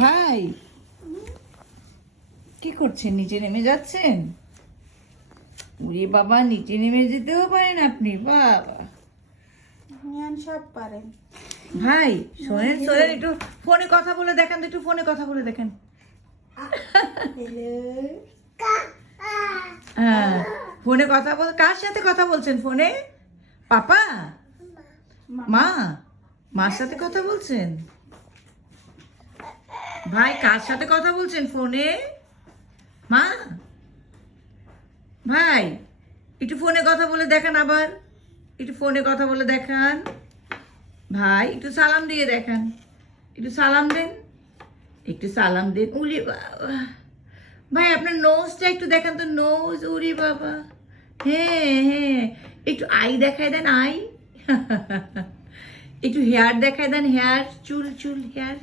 ভাই কি করছেন? নিচে নেমে যাচ্ছেন? ওরে বাবা, নিচে নেমে যেতেও পারেন আপনি? বাবা, সব পারেন। ভাই শোনেন শোনেন, একটু ফোনে কথা বলে দেখান তো, একটু ফোনে কথা বলে দেখেন। হ্যাঁ, ফোনে কথা বল। কার সাথে কথা বলছেন ফোনে? পাপা? মা? মার সাথে কথা বলছেন? ভাই কার সাথে কথা বলছেন ফোনে? মা? ভাই একটু ফোনে কথা বলে দেখান, আবার একটু ফোনে কথা বলে দেখান। ভাই একটু সালাম দিয়ে দেখান, একটু সালাম দেন, একটু সালাম দেন। উলি বাবা, ভাই আপনার নোজটা একটু দেখান তো, নোজ। উরি বাবা, হ্যাঁ হ্যাঁ, একটু আই দেখায় দেন, আই। একটু হেয়ার দেখায় দেন, হেয়ার, চুল চুল হেয়ার।